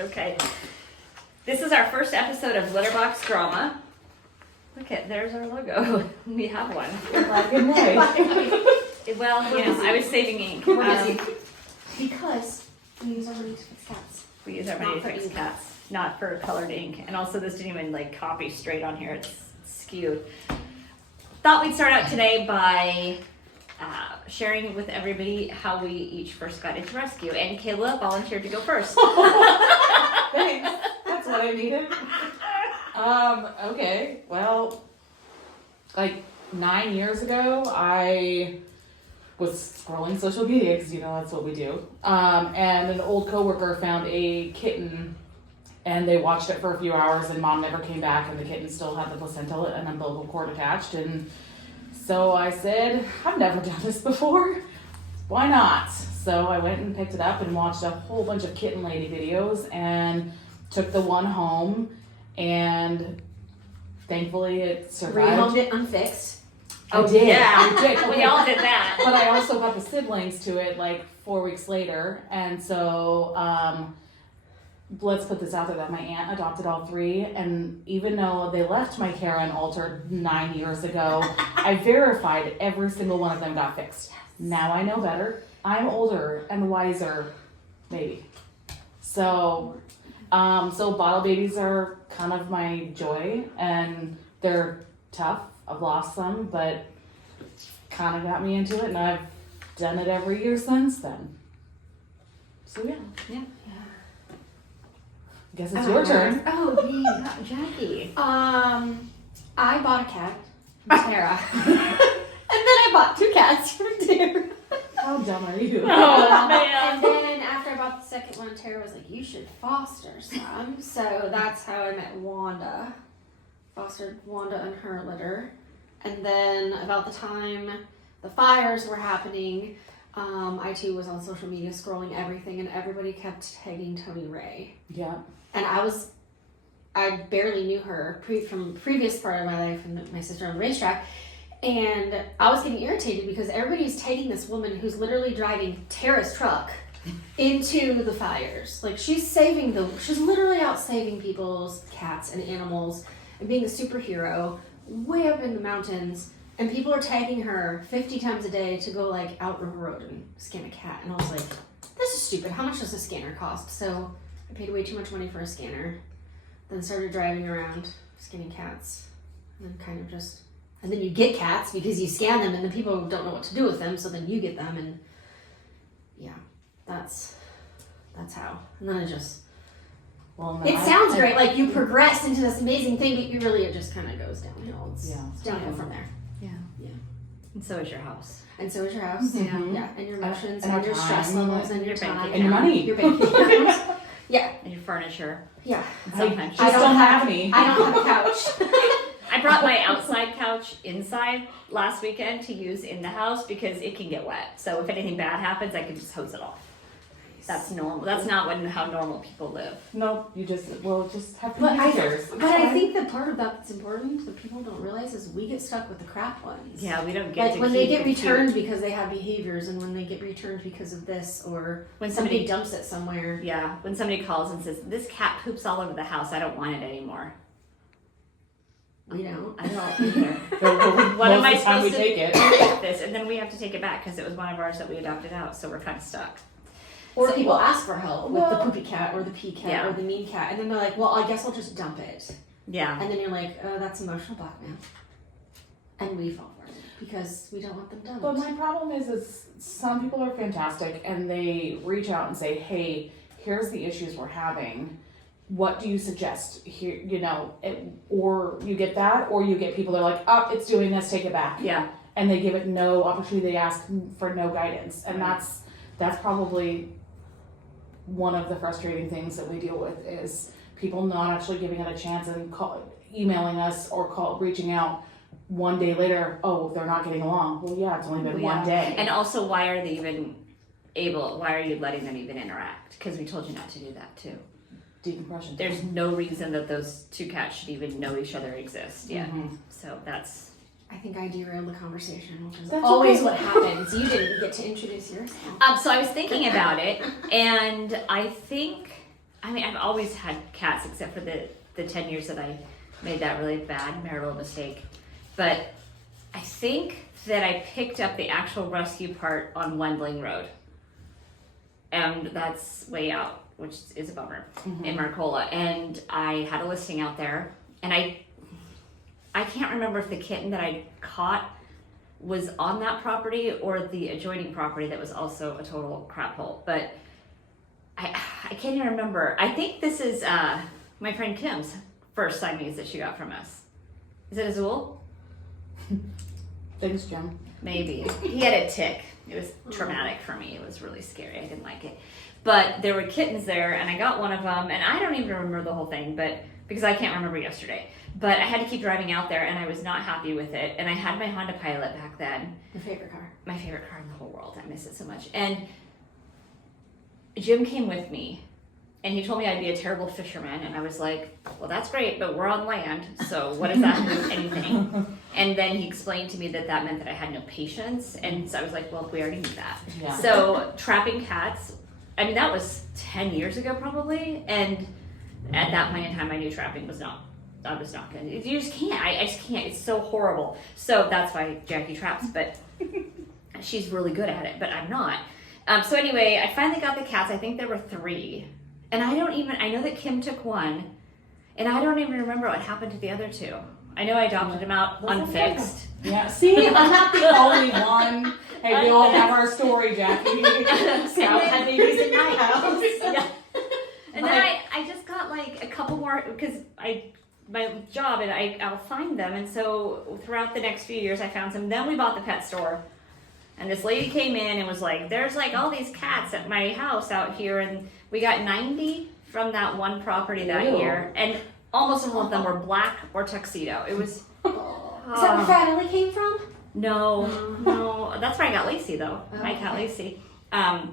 Okay. This is our first episode of Litterbox Drama. Look at, there's our logo. We have one. Black and white. Well, I was saving ink. Because we use our money to fix cats. We use our money to fix cats, not for colored ink. And also this didn't even like copy straight on here. It's skewed. Thought we'd start out today by sharing with everybody how we each first got into rescue. And Kayla volunteered to go first. Thanks. That's what I needed. Okay. Well, like 9 years ago, I was scrolling social media because that's what we do. And an old coworker found a kitten, and they watched it for a few hours, and mom never came back, and the kitten still had the placenta and umbilical cord attached. And so I said, I've never done this before. Why not? So I went and picked it up and watched a whole bunch of kitten lady videos and took the one home, and thankfully it survived. Rehomed it unfixed. I did. Yeah, I did. we all did that. But I also got the siblings to it like 4 weeks later, and so let's put this out there that my aunt adopted all three, and even though they left my care unaltered 9 years ago, I verified every single one of them got fixed. Now I know better. I'm older and wiser, maybe. So bottle babies are kind of my joy, and they're tough. I've lost some, but kind of got me into it, and I've done it every year since then. So yeah. Guess it's your turn. Oh, me. Not Jackie. I bought a cat from Tara. And then I bought 2 cats from Tara. How dumb are you? Oh, man. And then after I bought the second one, Tara was like, you should foster some. So that's how I met Wanda. Fostered Wanda and her litter. And then about the time the fires were happening, I too was on social media scrolling everything, and everybody kept tagging Tony Ray. Yeah. And I barely knew her from previous part of my life and my sister on the racetrack. And I was getting irritated because everybody's tagging this woman who's literally driving Tara's truck into the fires. Like she's literally out saving people's cats and animals and being a superhero way up in the mountains. And people are tagging her 50 times a day to go like out River Road and scan a cat. And I was like, this is stupid. How much does a scanner cost? So I paid way too much money for a scanner. Then started driving around scanning cats. And then and then you get cats because you scan them and then people don't know what to do with them. So then you get them, and yeah, that's how. And then it sounds great. Like you progress into this amazing thing, but it just kind of goes downhill. It's downhill from there. Yeah. And so is your house. And so is your house. Mm-hmm. Yeah. And your emotions and and your stress levels and your bank time. account. And your money. Your bank account. Yeah. And your furniture. Yeah. Sometimes. I don't have any. I don't have a couch. I brought my outside couch inside last weekend to use in the house because it can get wet. So if anything bad happens, I can just hose it off. That's normal. That's not how normal people live. Nope, just have But computers. I think the part of that that's important that people don't realize is we get stuck with the crap ones. Yeah, we don't get like to when keep they get the returned cute. because they have behaviors, and when they get returned because of this, or When somebody somebody dumps it somewhere. Yeah, when somebody calls and says, this cat poops all over the house, I don't want it anymore. We don't. I don't either. What What am I time we supposed to take it? do with this? And then we have to take it back because it was one of ours that we adopted out, so we're kind of stuck. Or people ask for help with the well- poopy cat or the pee cat Yeah. or the mean cat, and then they're like, well, I guess I'll just dump it. Yeah. And then you're like, oh, that's emotional blackmail. And we fall for it because we don't want them dumped. But my problem is some people are fantastic and they reach out and say, hey, here's the issues we're having. What do you suggest? Here, or you get that, or you get people that are like, oh, it's doing this, take it back. Yeah. And they give it no opportunity, they ask for no guidance. And that's probably one of the frustrating things that we deal with is people not actually giving it a chance and emailing us or reaching out 1 day later, oh, they're not getting along. Well, yeah, it's only been 1 day. And also, why are you letting them even interact? Because we told you not to do that too. Decompression. There's no reason that those two cats should even know each other exist yet. Mhm. So that's... I think I derailed the conversation, which is That's always okay. what happens. You didn't get to introduce yourself. So I was thinking about it, and I think I mean, I've always had cats except for the 10 years that I made that really bad marital mistake. But I think that I picked up the actual rescue part on Wendling Road. And that's way out, which is a bummer, in Marcola. And I had a listing out there, and I can't remember if the kitten that I caught was on that property or the adjoining property that was also a total crap hole. But I can't even remember. I think this is my friend Kim's first Siamese that she got from us. Is it Azul? Thanks, Jim. Maybe. He had a tick. It was traumatic for me. It was really scary. I didn't like it. But there were kittens there, and I got one of them, and I don't even remember the whole thing, but because I can't remember yesterday. But I had to keep driving out there, and I was not happy with it. And I had my Honda Pilot back then. Your favorite car? My favorite car in the whole world. I miss it so much. And Jim came with me, and he told me I'd be a terrible fisherman. And I was like, well, that's great, but we're on land, so what does that have to do with anything? And then he explained to me that meant that I had no patience. And so I was like, well, we already knew that. Yeah. So trapping cats, I mean, that was 10 years ago probably. And at that point in time, I knew trapping was not, I was not going to, you just can't. I just can't. It's so horrible. So that's why Jackie traps, but she's really good at it, but I'm not. So anyway, I finally got the cats. I think there were 3. And I know that Kim took one, and I don't even remember what happened to the other 2. I know I adopted them out unfixed. Yeah, see, I'm not the only one. Hey, we all have our story, Jackie. Scout had babies in my house. Yeah. And then I just got like a couple more, because my job, and I'll find them. And so throughout the next few years, I found some. Then we bought the pet store. And this lady came in and was like, there's like all these cats at my house out here. And we got 90 from that one property that year. And almost all of them were black or tuxedo. It was... Is that where Frat Ellie came from? No. That's where I got Lacey, though. My cat Lacey. Yeah,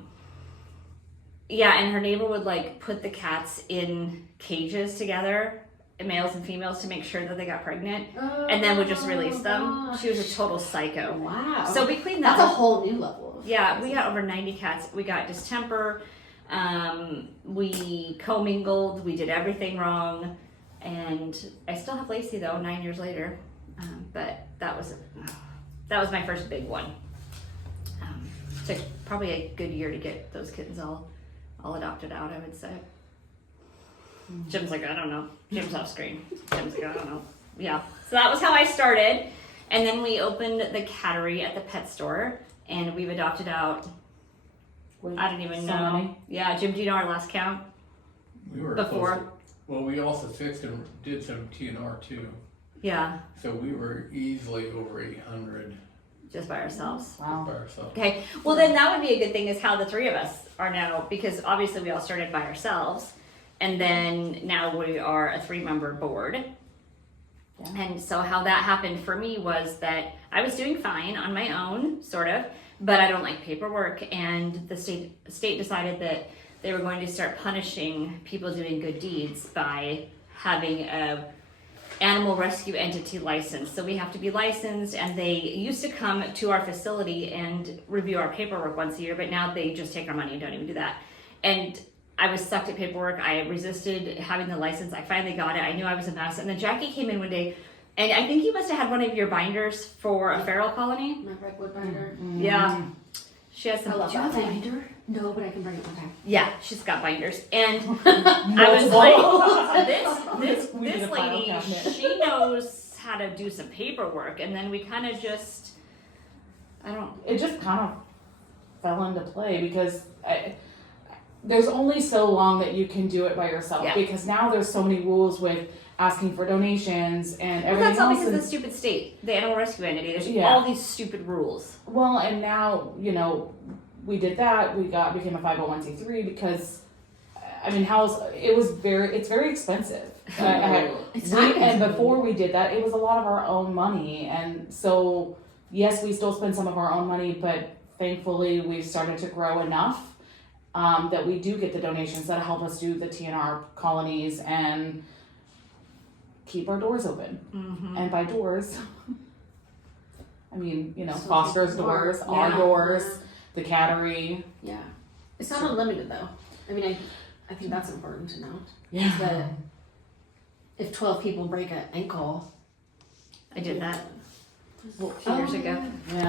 and her neighbor would like put the cats in cages together, males and females, to make sure that they got pregnant, and then would just release them. She was a total psycho. Wow. So we cleaned that. That's a whole new level. Yeah, we got over 90 cats. We got distemper. We commingled. We did everything wrong, and I still have Lacey though 9 years later. But that was my first big one. Took probably a good year to get those kittens all adopted out, I would say. Jim's like, I don't know. Jim's off screen. Jim's like, I don't know. Yeah. So that was how I started. And then we opened the cattery at the pet store, and we've adopted out, I don't even know. Many. Yeah, Jim, do you know our last count? We were Before. closer. Well, we also fixed and did some TNR too. Yeah, So we were easily over 800 just by ourselves. Wow. by ourselves. Okay, well then that would be a good thing, is how the 3 of us are now, because obviously we all started by ourselves, and then now we are a 3-member board. Yeah. And so how that happened for me was that I was doing fine on my own, sort of, but I don't like paperwork, and the state decided that they were going to start punishing people doing good deeds by having a animal rescue entity license. So we have to be licensed, and they used to come to our facility and review our paperwork once a year, but now they just take our money and don't even do that. And I was sucked at paperwork. I resisted having the license. I finally got it. I knew I was a mess. And then Jackie came in one day, and I think you must have had one of your binders for a feral colony. My redwood binder. Yeah. She has some. I love do you that have a binder. No, but I can bring it one time. Yeah, she's got binders. And I was like, this We did a file lady, cabinet. she knows how to do some paperwork. And then we kind of just, It just kind of fell into play because there's only so long that you can do it by yourself. Yeah. Because now there's so many rules with asking for donations and well, everything that's all else. because of the stupid state, the animal rescue entity. There's Yeah. all these stupid rules. Well, and now, we did that. We became a 501c3 because, I mean, it's very expensive. It's time And consuming. before we did that, it was a lot of our own money. And so, yes, we still spend some of our own money, but thankfully we've started to grow enough that we do get the donations that help us do the TNR colonies and keep our doors open. Mm-hmm. And by doors, I mean, So Foster's it's doors, more- our yeah. doors, the cattery. Yeah. It's not unlimited though. I mean, I think that's important to know. Yeah. That if 12 people break an ankle, I did that well, a few years ago. Yeah.